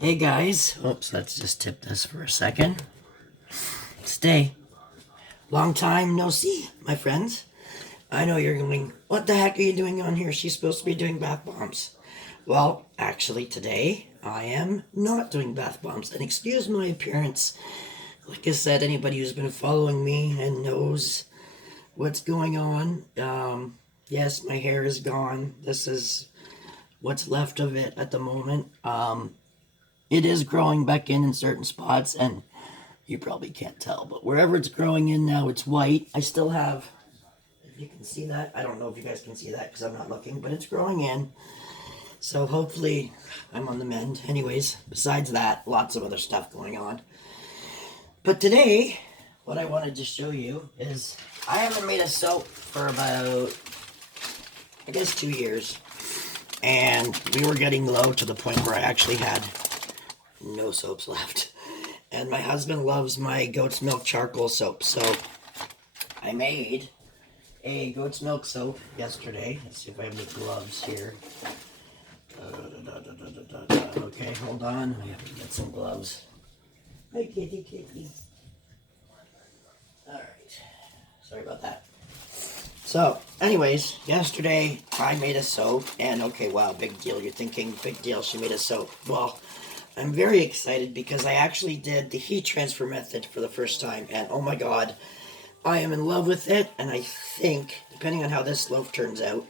Hey guys, oops, let's just tip this for a second. Stay. Long time no see, my friends. I know you're going, what the heck are you doing on here? She's supposed to be doing bath bombs. Well, actually, today I am not doing bath bombs. And excuse my appearance. Like I said, anybody who's been following me and knows what's going on, yes, my hair is gone. This is what's left of it at the moment. It is growing back in certain spots, and you probably can't tell, but wherever it's growing in now, it's white. I still have, if you can see that, I don't know if you guys can see that because I'm not looking, but it's growing in. So hopefully I'm on the mend. Anyways, besides that, lots of other stuff going on. But today, what I wanted to show you is I haven't made a soap for about, I guess, 2 years. And we were getting low to the point where I actually had no soaps left. And my husband loves my goat's milk charcoal soap. So I made a goat's milk soap yesterday. Let's see if I have any gloves here. Okay, hold on. I have to get some gloves. Hi, kitty. Alright. Sorry about that. So, anyways, yesterday I made a soap. And okay, wow, big deal. You're thinking, big deal, she made a soap. Well, I'm very excited because I actually did the heat transfer method for the first time, and oh my god, I am in love with it. And I think, depending on how this loaf turns out,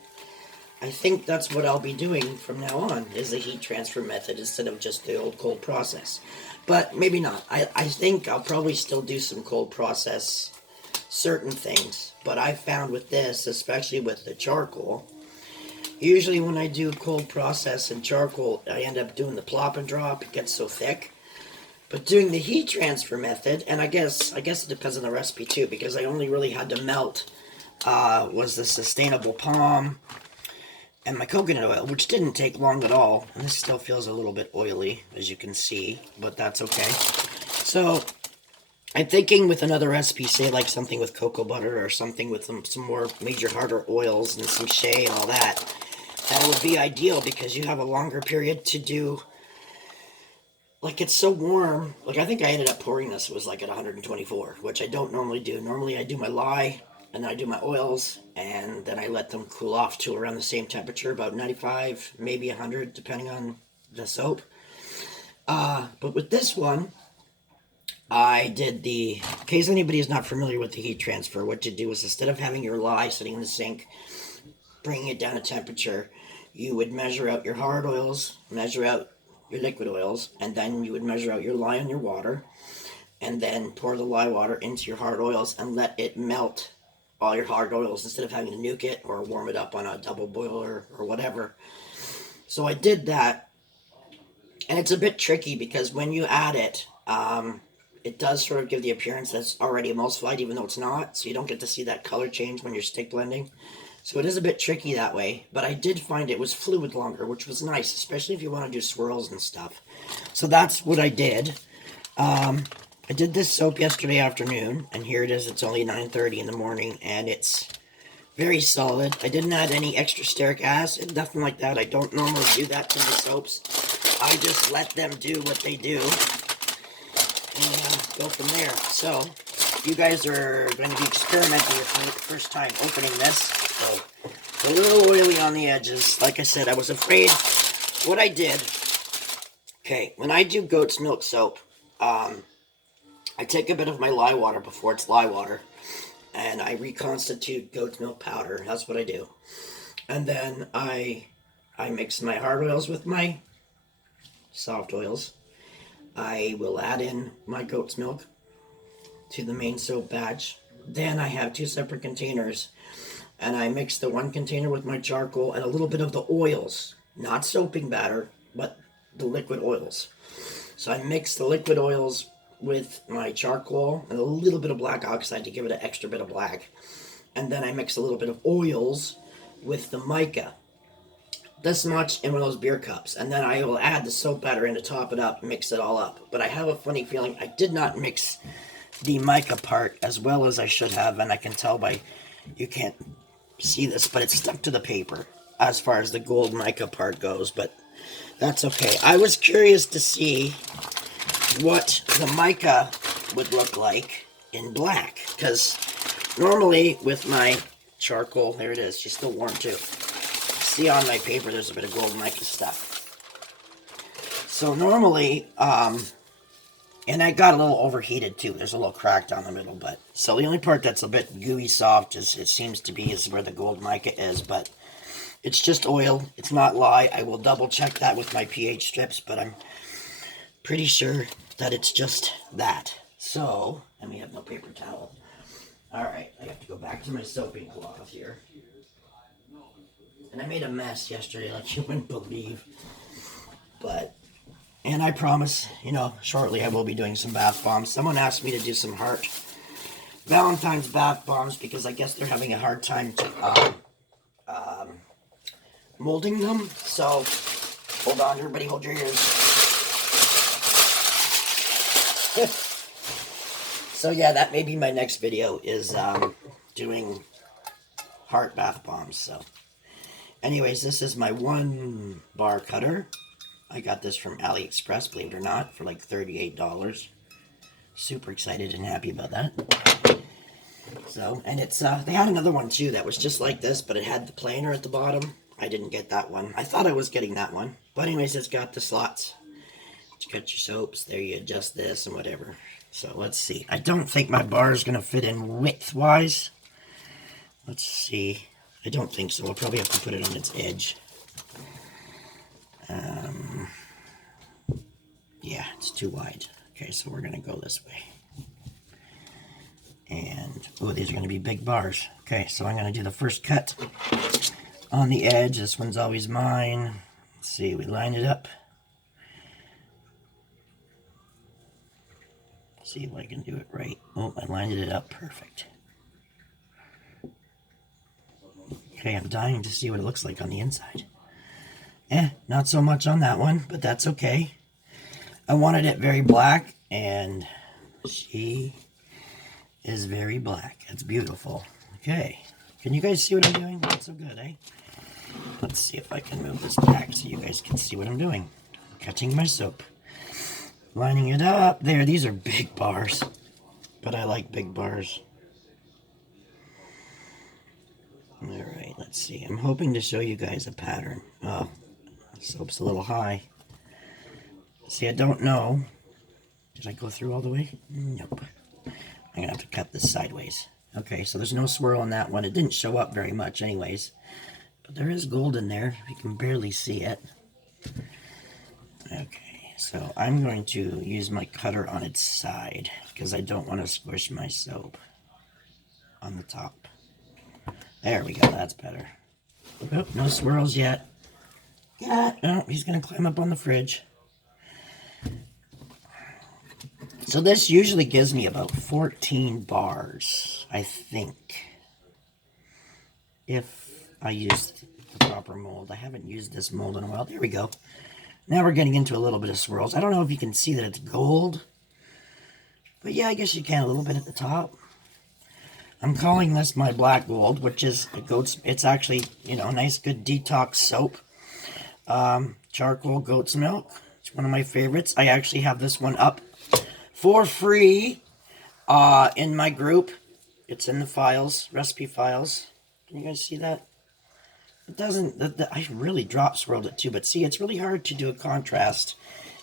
I think that's what I'll be doing from now on, is the heat transfer method instead of just the old cold process. But maybe not. I think I'll probably still do some cold process certain things, but I found with this, especially with the charcoal, usually when I do cold process and charcoal, I end up doing the plop and drop. It gets so thick. But doing the heat transfer method, and I guess it depends on the recipe too, because I only really had to melt was the sustainable palm and my coconut oil, which didn't take long at all. And this still feels a little bit oily, as you can see, but that's okay. So I'm thinking with another recipe, say like something with cocoa butter or something with some more major harder oils and some shea and all that, that would be ideal because you have a longer period to do. Like, it's so warm. Like, I think I ended up pouring this, it was like at 124, which I don't normally do. Normally I do my lye and I do my oils and then I let them cool off to around the same temperature, about 95, maybe 100, depending on the soap. But with this one, I did the, in case anybody is not familiar with the heat transfer, what you do is instead of having your lye sitting in the sink, bringing it down to temperature, you would measure out your hard oils, measure out your liquid oils, and then you would measure out your lye and your water, and then pour the lye water into your hard oils and let it melt all your hard oils instead of having to nuke it or warm it up on a double boiler or whatever. So I did that, and it's a bit tricky because when you add it, it does sort of give the appearance that's already emulsified, even though it's not, so you don't get to see that color change when you're stick blending. So it is a bit tricky that way, but I did find it was fluid longer, which was nice, especially if you want to do swirls and stuff. So that's what I did. I did this soap yesterday afternoon, and here it is. It's only 9:30 in the morning, and it's very solid. I didn't add any extra stearic acid, nothing like that. I don't normally do that to my soaps. I just let them do what they do, and go from there. So, you guys are going to be experimenting with me the first time opening this. So, it's a little oily on the edges. Like I said, I was afraid. What I did, okay, when I do goat's milk soap, I take a bit of my lye water before it's lye water, and I reconstitute goat's milk powder. That's what I do. And then I mix my hard oils with my soft oils. I will add in my goat's milk to the main soap batch. Then I have two separate containers, and I mix the one container with my charcoal and a little bit of the oils, not soaping batter, but the liquid oils. So I mix the liquid oils with my charcoal and a little bit of black oxide to give it an extra bit of black. And then I mix a little bit of oils with the mica. This much in one of those beer cups, and then I will add the soap batter in to top it up, mix it all up. But I have a funny feeling I did not mix the mica part as well as I should have, and I can tell by, you can't see this, but it's stuck to the paper as far as the gold mica part goes. But That's okay. I was curious to see what the mica would look like in black, because normally with my charcoal, there it is, she's still warm too. See on my paper there's a bit of gold mica stuff. So normally, and I got a little overheated too. There's a little crack down the middle, but so the only part that's a bit gooey soft is it seems to be is where the gold mica is, but it's just oil. It's not lye. I will double check that with my pH strips, but I'm pretty sure that it's just that. So, and we have no paper towel. All right, I have to go back to my soaping cloth here. And I made a mess yesterday like you wouldn't believe. But, and I promise, you know, shortly I will be doing some bath bombs. Someone asked me to do some heart Valentine's bath bombs because I guess they're having a hard time molding them. So, hold on, everybody hold your ears. So yeah, that may be my next video, is doing heart bath bombs. So anyways, this is my 1 bar cutter. I got this from AliExpress, believe it or not, for like $38. Super excited and happy about that. So, and it's, they had another one too that was just like this, but it had the planer at the bottom. I didn't get that one. I thought I was getting that one. But anyways, it's got the slots to cut your soaps. There you adjust this and whatever. So let's see. I don't think my bar is going to fit in width-wise. Let's see. I don't think so. We'll probably have to put it on its edge. Yeah, it's too wide. Okay, so we're going to go this way. And, oh, these are going to be big bars. Okay, so I'm going to do the first cut on the edge. This one's always mine. Let's see, we line it up. See if I can do it right. Oh, I lined it up perfect. Okay, I'm dying to see what it looks like on the inside. Not so much on that one, but that's okay. I wanted it very black, and she is very black. It's beautiful. Okay, can you guys see what I'm doing? Not so good, eh? Let's see if I can move this back so you guys can see what I'm doing. Cutting my soap. Lining it up. There, these are big bars. But I like big bars. Alright, let's see. I'm hoping to show you guys a pattern. Oh, soap's a little high. See, I don't know. Did I go through all the way? Nope. I'm going to have to cut this sideways. Okay, so there's no swirl on that one. It didn't show up very much anyways. But there is gold in there. You can barely see it. Okay, so I'm going to use my cutter on its side because I don't want to squish my soap on the top. There we go, that's better. Oh, no swirls yet. Yeah, oh, he's going to climb up on the fridge. So this usually gives me about 14 bars, I think, if I use the proper mold. I haven't used this mold in a while. There we go. Now we're getting into a little bit of swirls. I don't know if you can see that it's gold, but yeah, I guess you can a little bit at the top. I'm calling this my black gold, which is a goat's. It's actually, you know, nice, good detox soap. Charcoal goat's milk. It's one of my favorites. I actually have this one up for free in my group. It's in the files, recipe files. Can you guys see that? It doesn't, I really drop swirled it too, but see, it's really hard to do a contrast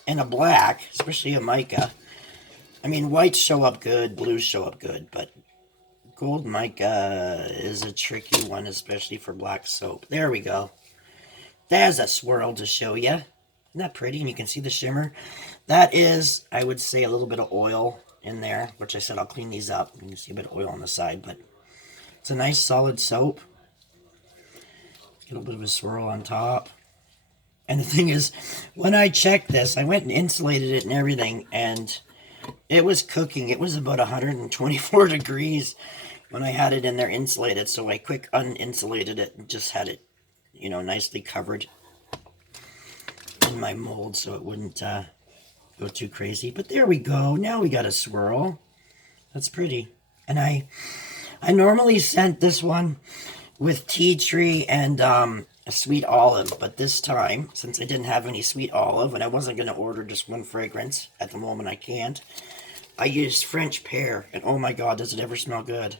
in a black, especially a mica. I mean, whites show up good, blues show up good, but gold mica is a tricky one, especially for black soap. There we go. There's a swirl to show you. Isn't that pretty? And you can see the shimmer. That is, I would say, a little bit of oil in there, which I said I'll clean these up. You can see a bit of oil on the side, but it's a nice solid soap. Get a little bit of a swirl on top. And the thing is, when I checked this, I went and insulated it and everything, and it was cooking. It was about 124 degrees when I had it in there insulated, so I quick uninsulated it and just had it, you know, nicely covered in my mold so it wouldn't go too crazy. But there we go. Now we got a swirl. That's pretty. And I normally scent this one with tea tree and a sweet olive, but this time, since I didn't have any sweet olive, and I wasn't going to order just one fragrance, at the moment I can't, I used French pear, and oh my god, does it ever smell good.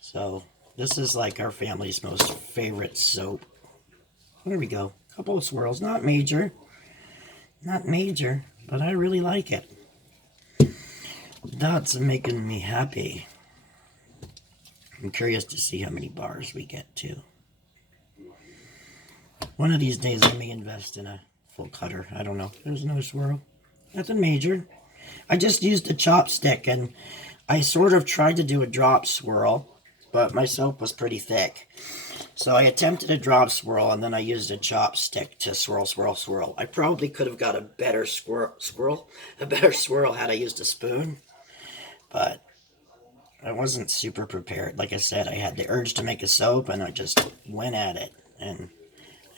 So, this is like our family's most favorite soap. There we go. A couple of swirls, not major, but I really like it. That's making me happy. I'm curious to see how many bars we get too. One of these days I may invest in a full cutter. I don't know. There's no swirl. Nothing major. I just used a chopstick, and I sort of tried to do a drop swirl, but my soap was pretty thick. So I attempted a drop swirl, and then I used a chopstick to swirl. I probably could have got a better swirl had I used a spoon, but I wasn't super prepared. Like I said, I had the urge to make a soap, and I just went at it, and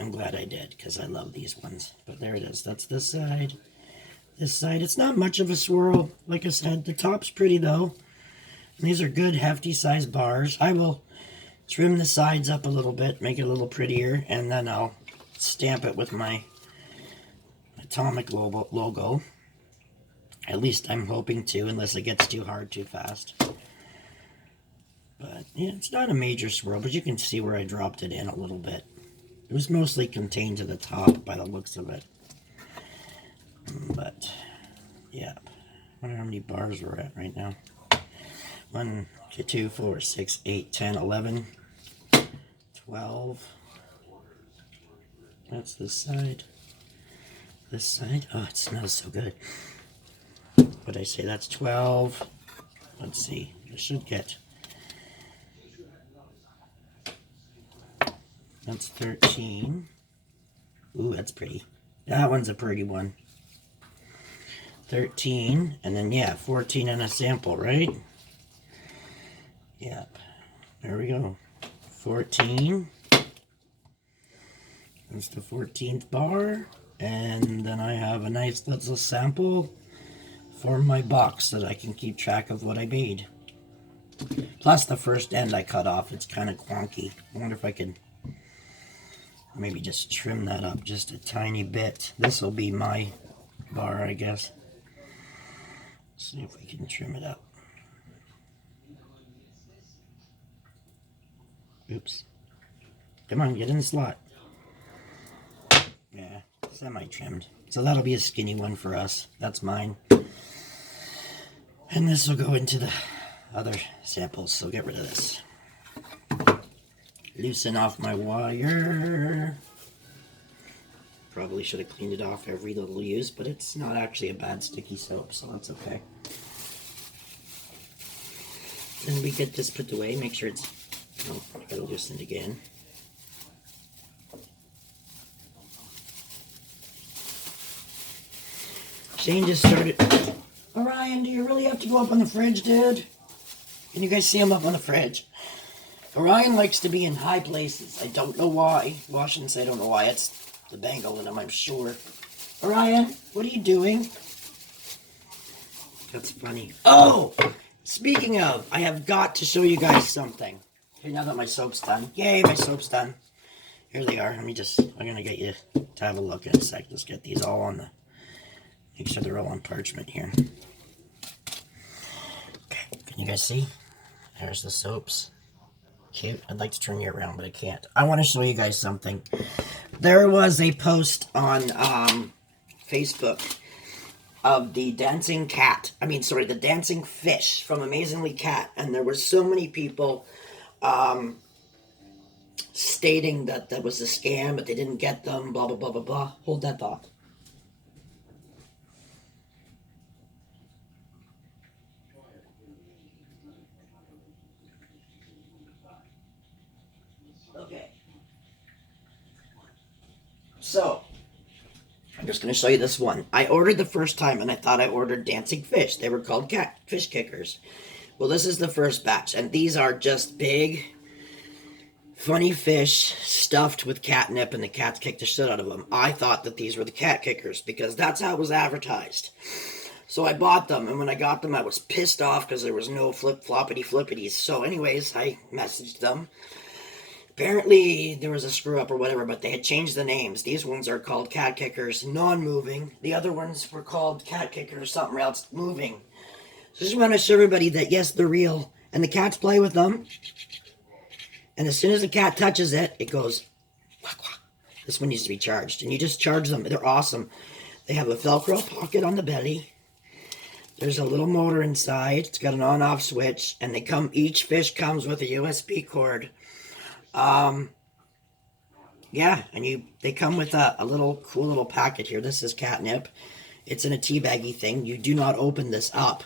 I'm glad I did, because I love these ones. But there it is. That's this side. This side, it's not much of a swirl. Like I said, the top's pretty, though. And these are good, hefty-sized bars. I will trim the sides up a little bit, make it a little prettier, and then I'll stamp it with my Atomic logo. At least I'm hoping to, unless it gets too hard too fast. But, yeah, it's not a major swirl, but you can see where I dropped it in a little bit. It was mostly contained to the top by the looks of it. But, yeah. I wonder how many bars we're at right now. 1, 2, 4, 6, 8, 10, 11, 12. That's this side. This side. Oh, it smells so good. What'd I say? That's 12. Let's see. I should get... That's 13. Ooh, that's pretty. That one's a pretty one. 13, and then, yeah, 14 and a sample, right? Yep. There we go. 14. That's the 14th bar. And then I have a nice little sample for my box so that I can keep track of what I made. Plus the first end I cut off. It's kind of wonky. I wonder if I could maybe just trim that up just a tiny bit. This will be my bar, I guess. See if we can trim it up. Oops. Come on, get in the slot. Yeah, semi-trimmed. So that'll be a skinny one for us. That's mine. And this will go into the other samples, so get rid of this. Loosen off my wire. Probably should have cleaned it off every little use, but it's not actually a bad sticky soap, so that's okay. Then we get this put away, make sure it's... Oh, I gotta loosen it again. Shane just started... Orion, do you really have to go up on the fridge, dude? Can you guys see him up on the fridge? Orion likes to be in high places. I don't know why. Well, I shouldn't say I don't know why. It's the Bengal in him, I'm sure. Orion, what are you doing? That's funny. Oh! Speaking of, I have got to show you guys something. Okay, now that my soap's done. Yay, my soap's done. Here they are. I'm gonna get you to have a look in a sec. Let's get these all on the... Make sure they're all on parchment here. Okay, can you guys see? There's the soaps. Cute. I'd like to turn you around, but I can't. I want to show you guys something. There was a post on Facebook of the dancing cat. The dancing fish from Amazingly Cat. And there were so many people stating that that was a scam, but they didn't get them, blah, blah, blah, blah, blah. Hold that thought. Okay. So, I'm just going to show you this one. I ordered the first time, and I thought I ordered dancing fish. They were called fish kickers. Well, this is the first batch, and these are just big, funny fish stuffed with catnip, and the cats kicked the shit out of them. I thought that these were the cat kickers, because that's how it was advertised. So I bought them, and when I got them, I was pissed off because there was no floppity flippities. So anyways, I messaged them. Apparently there was a screw up or whatever, but they had changed the names. These ones are called cat kickers, non-moving. The other ones were called cat kickers, something else, moving. So I just want to show everybody that yes, they're real. And the cats play with them. And as soon as the cat touches it, it goes, quack, quack. This one needs to be charged. And you just charge them. They're awesome. They have a Velcro pocket on the belly. There's a little motor inside. It's got an on-off switch. And they come, each fish comes with a USB cord. Yeah, and they come with a little cool little packet here. This is catnip. It's in a tea baggy thing. You do not open this up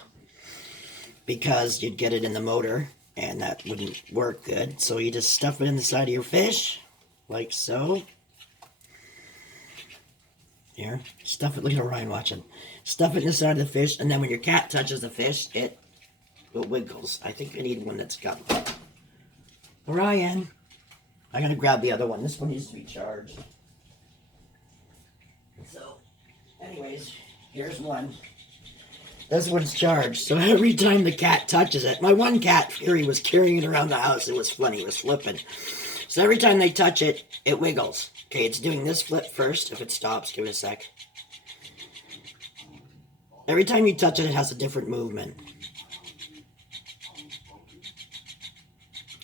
because you'd get it in the motor and that wouldn't work good. So you just stuff it in the side of your fish like so. Here, stuff it. Look at Orion watching. Stuff it in the side of the fish, and then when your cat touches the fish, it wiggles. I think I need one that's got Orion. I'm going to grab the other one. This one needs to be charged. So, anyways, here's one. This one's charged. So every time the cat touches it, my one cat, Fury, was carrying it around the house. It was funny. It was flipping. So every time they touch it, it wiggles. Okay, it's doing this flip first. If it stops, give it a sec. Every time you touch it, it has a different movement.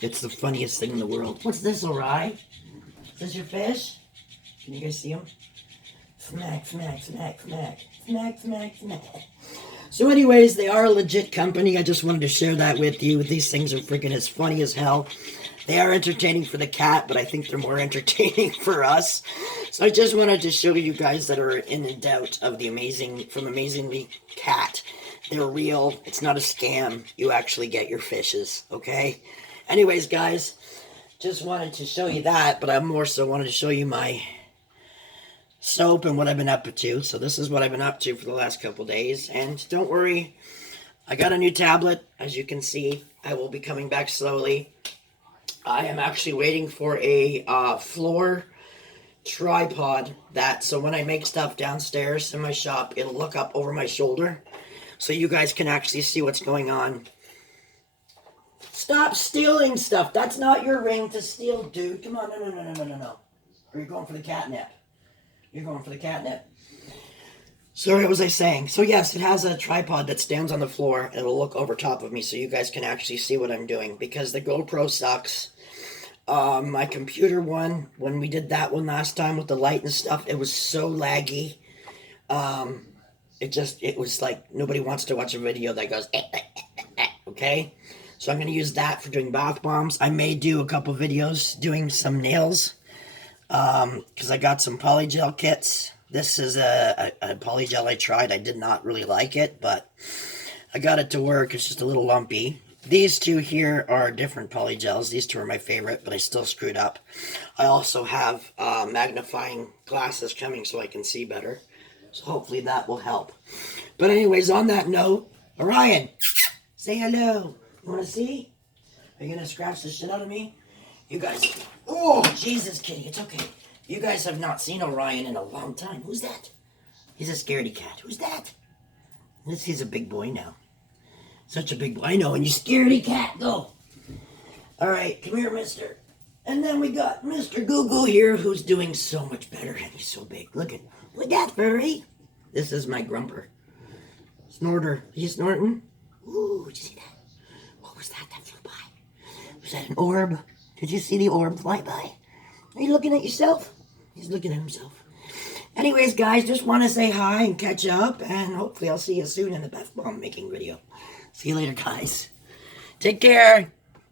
It's the funniest thing in the world. What's this, Ori? Is this your fish? Can you guys see him? Smack, smack, smack, smack. Smack, smack, smack. So anyways, they are a legit company. I just wanted to share that with you. These things are freaking as funny as hell. They are entertaining for the cat, but I think they're more entertaining for us. So I just wanted to show you guys that are in doubt of the Amazingly Cat. They're real. It's not a scam. You actually get your fishes, okay? Anyways, guys, just wanted to show you that, but I more so wanted to show you my soap and what I've been up to. So this is what I've been up to for the last couple days. And don't worry, I got a new tablet. As you can see, I will be coming back slowly. I am actually waiting for a floor tripod so when I make stuff downstairs in my shop, it'll look up over my shoulder so you guys can actually see what's going on. Stop stealing stuff. That's not your ring to steal, dude. Come on, no. Or you're going for the catnip. You're going for the catnip. So what was I saying? So yes, it has a tripod that stands on the floor. It'll look over top of me so you guys can actually see what I'm doing. Because the GoPro sucks. My computer one, when we did that one last time with the light and stuff, it was so laggy. It was like nobody wants to watch a video that goes, okay? So I'm going to use that for doing bath bombs. I may do a couple videos doing some nails. Because I got some polygel kits. This is a polygel I tried. I did not really like it, but I got it to work. It's just a little lumpy. These two here are different polygels. These two are my favorite, but I still screwed up. I also have magnifying glasses coming so I can see better. So hopefully that will help. But anyways, on that note, Orion, say hello. You want to see? Are you going to scratch the shit out of me? You guys, oh, Jesus, kitty, it's okay. You guys have not seen Orion in a long time. Who's that? He's a scaredy cat. Who's that? He's a big boy now. Such a big boy. I know, and you scaredy cat, go. All right, come here, mister. And then we got Mr. Google here, who's doing so much better, and he's so big. Look at that, furry. This is my grumper. Snorter. Are you snorting? Ooh, did you see that? What was that flew by? Was that an orb? Did you see the orb fly by? Are you looking at yourself? He's looking at himself. Anyways, guys, just want to say hi and catch up, and hopefully I'll see you soon in the bath bomb making video. See you later, guys. Take care.